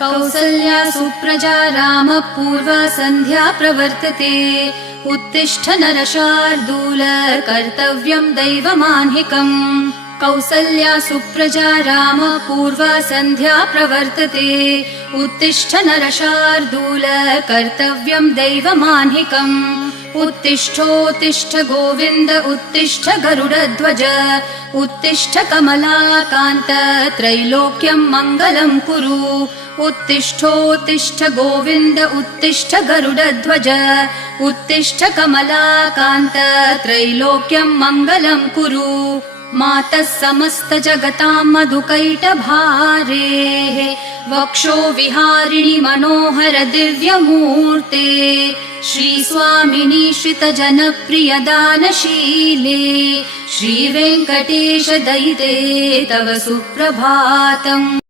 कौसल्या सुप्रजा रामपूर्वा सन्ध्या प्रवर्तते। उत्तिष्ठ नरशार्दूल कर्तव्यं दैवमान्हिकम्। कौसल्या सुप्रजा रामपूर्वा सन्ध्या प्रवर्तते। उत्तिष्ठ नरशार्दूल कर्तव्यं दैवमान्हिकम्। उत्तिष्ठोत्तिष्ठ गोविन्द उत्तिष्ठ गरुडध्वज। उत्तिष्ठ कमलाकान्त त्रैलोक्यं मङ्गलं कुरु। उत्तिष्ठोत्तिष्ठ गोविन्द उत्तिष्ठ गरुडध्वज। उत्तिष्ठ कमलाकान्त त्रैलोक्यं मङ्गलं कुरु। मातः समस्त जगतां मधुकैटभारेः वक्षो विहारिणि मनोहर दिव्यमूर्ते। श्रीस्वामिनि श्रितजनप्रिय दानशीले श्रीवेङ्कटेश दयिते तव सुप्रभातम्।